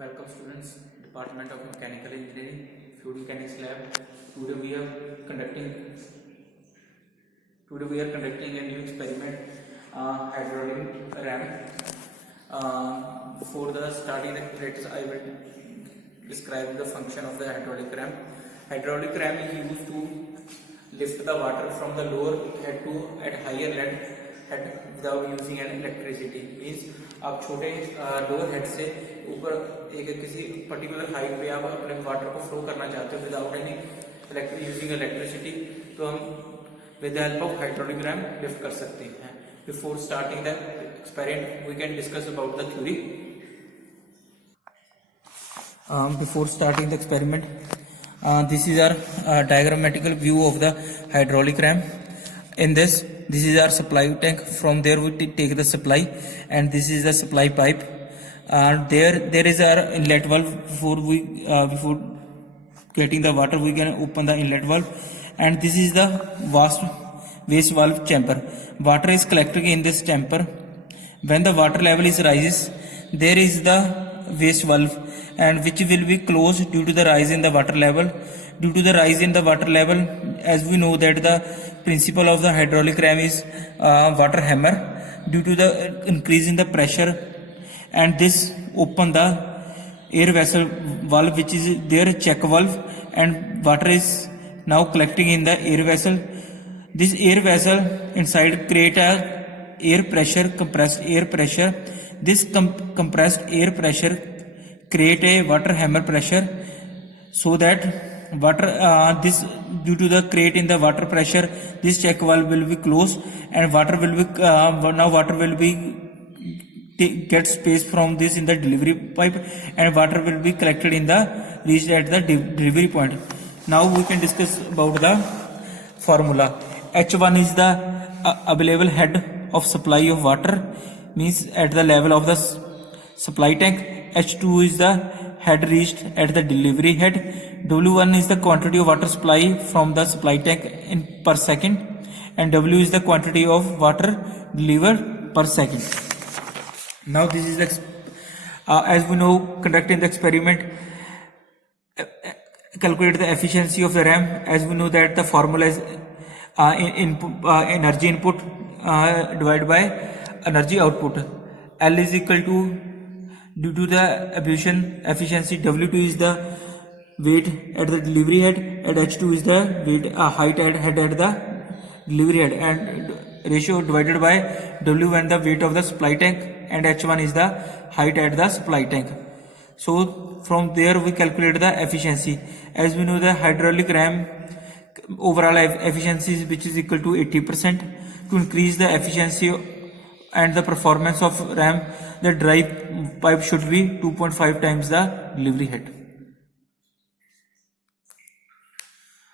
Welcome students, Department of Mechanical Engineering, Fluid Mechanics Lab. Today we are conducting a new experiment, hydraulic ram. For the starting apparatus, I will describe the function of the hydraulic ram. Hydraulic ram is used to lift the water from the lower head to at higher head without using an electricity. Means आप छोटे lower head से ऊपर एक किसी particular height पे आप अपने water को फ्लो करना चाहते हो विदाउट एनी यूजिंग इलेक्ट्रिसिटी, तो हम with the help of hydraulic ram lift कर सकते हैं. Before starting the experiment we can discuss about the theory. Before starting the experiment, this is our diagrammatical view of the hydraulic ram. In this is our supply tank. From there we take the supply, and this is the supply pipe. There is our inlet valve. Before getting the water, we can open the inlet valve, and this is the waste valve chamber. Water is collected in this chamber. When the water level rises, there is the waste valve, and which will be closed due to the rise in the water level. Due to the rise in the water level, as we know that the principle of the hydraulic ram is water hammer. Due to the increase in the pressure, and this open the air vessel valve, which is their check valve, and water is now collecting in the air vessel. This air vessel inside create a air pressure, compressed air pressure. This compressed air pressure create a water hammer pressure, so that water this due to the create in the water pressure, this check valve will be closed, and water will be get space from this in the delivery pipe, and water will be collected in the reached at the delivery point. Now we can discuss about the formula. H1 is the available head of supply of water, means at the level of the supply tank. H2 is the head reached at the delivery head. W1 is the quantity of water supply from the supply tank in per second, and W is the quantity of water delivered per second. Now this is the as we know, conducting the experiment, calculate the efficiency of the ram. As we know that the formula is energy input divided by energy output. L is equal to, due to the efficiency, W2 is the weight at the delivery head, and H2 is the weight height at head at the delivery head, and ratio divided by W and the weight of the supply tank, and H1 is the height at the supply tank. So from there we calculate the efficiency. As we know, the hydraulic ram overall efficiency which is equal to 80%. To increase the efficiency and the performance of ram, the drive pipe should be 2.5 times the delivery head.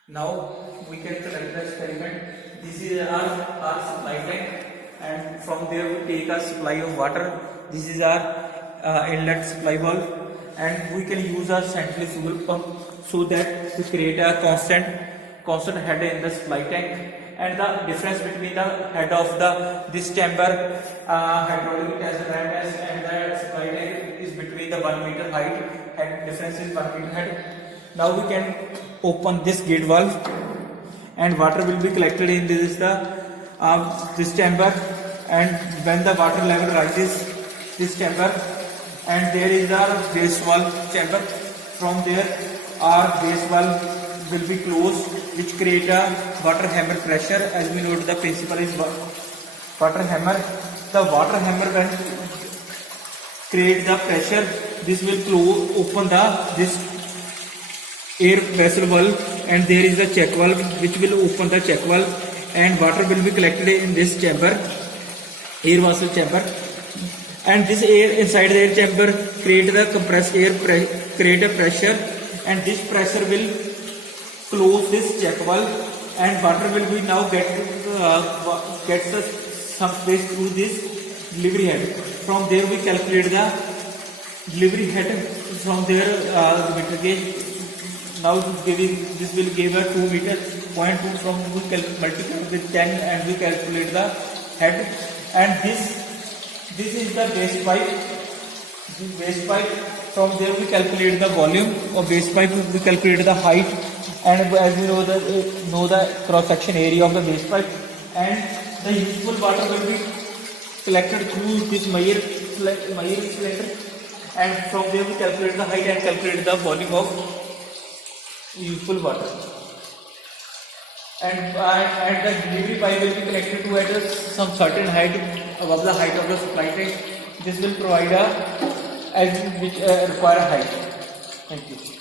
Now we can conduct the experiment. This is our supply tank, and from there we take a supply of water. This is our inlet supply valve, and we can use our centrifugal pump so that to create a constant head in the supply tank. And the difference between the head of this chamber, hydraulic ram and the supply tank is between the 1 meter height. Head difference is 1 meter head. Now we can open this gate valve, and water will be collected in this chamber. And when the water level rises, this chamber, and there is our waste valve chamber. From there, our waste valve will be closed, which create a water hammer pressure. As we know, the principle is water hammer. The water hammer when create the pressure, this will open this air vessel valve, and there is the check valve which will open the check valve, and water will be collected in this chamber, air vessel chamber, and this air inside the air chamber create the compressed air create a pressure, and this pressure will close this check valve, and water will be now gets some space through this delivery head. From there we calculate the delivery head. From there meter gauge. Now this will give a 2 meter 0.2. From we multiply with 10, and we calculate the head. And this is the waste pipe. this waste pipe. From there we calculate the volume of waste pipe, we calculate the height, and as we know the cross section area of the waste pipe, and the useful water will be collected through this Mayer collector, and from there we calculate the height and calculate the volume of useful water. And the delivery pipe will be connected to at some certain height above the height of the supply tank. This will provide which require a height. Thank you.